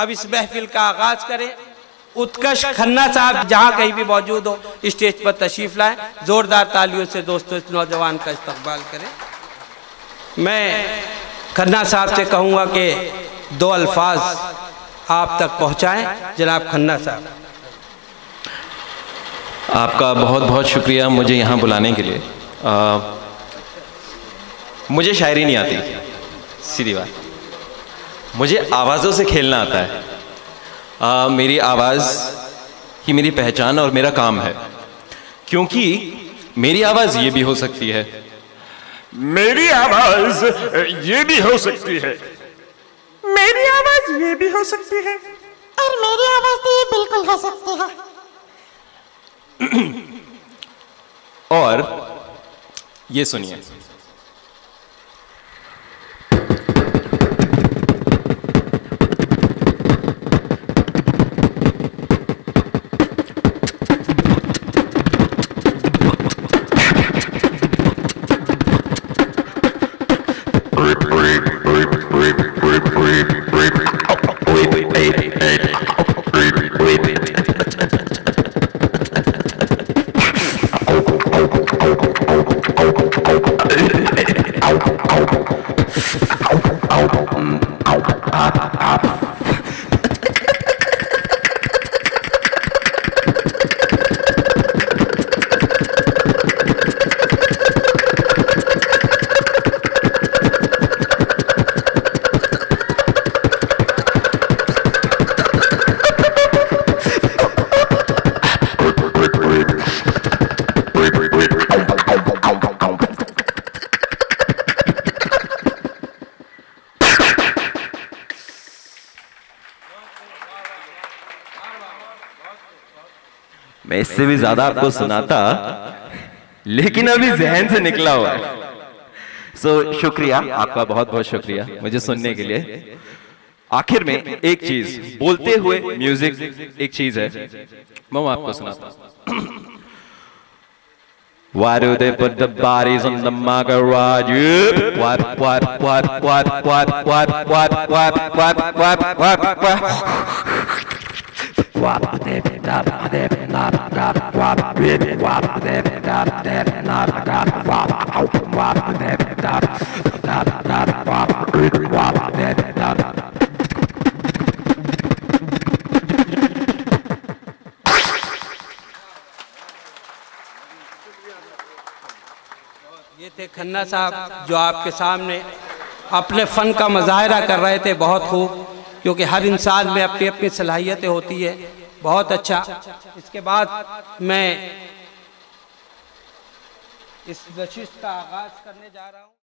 अब इस महफिल का आगाज करें। उत्कर्ष खन्ना साहब जहां कहीं भी मौजूद हो स्टेज पर तशरीफ लाएं। जोरदार तालियों से दोस्तों इस नौजवान का इस्तकबाल करें। मैं खन्ना साहब से कहूंगा कि दो अल्फाज आप तक पहुंचाएं। जनाब खन्ना साहब, आपका बहुत बहुत शुक्रिया मुझे यहाँ बुलाने के लिए। मुझे शायरी नहीं आती, सीधी बात। मुझे आवाज़ों से खेलना आता है। मेरी आवाज़ ही मेरी पहचान और मेरा काम है, क्योंकि मेरी आवाज़ ये भी हो सकती है, मेरी आवाज़ ये भी हो सकती है, मेरी आवाज़ ये भी हो सकती है, और मेरी आवाज़ तो ये बिल्कुल हो सकती है। और ये सुनिए। मैं इससे भी ज्यादा आपको सुनाता, लेकिन अभी जहन से निकला हुआ है। शुक्रिया आपका, बहुत बहुत शुक्रिया मुझे सुनने के लिए। आखिर में एक चीज बोलते हुए म्यूजिक एक चीज है, मैं आपको सुनाता। Why do they put the bodies on the garage? ये थे खन्ना साहब जो आपके सामने अपने फ़न का मुजाहरा कर रहे थे। बहुत खूब, क्योंकि हर इंसान में अपनी अपनी सलाहियतें होती है। बहुत अच्छा। इसके बाद मैं इस नशिस्त का आगाज़ करने जा रहा हूँ।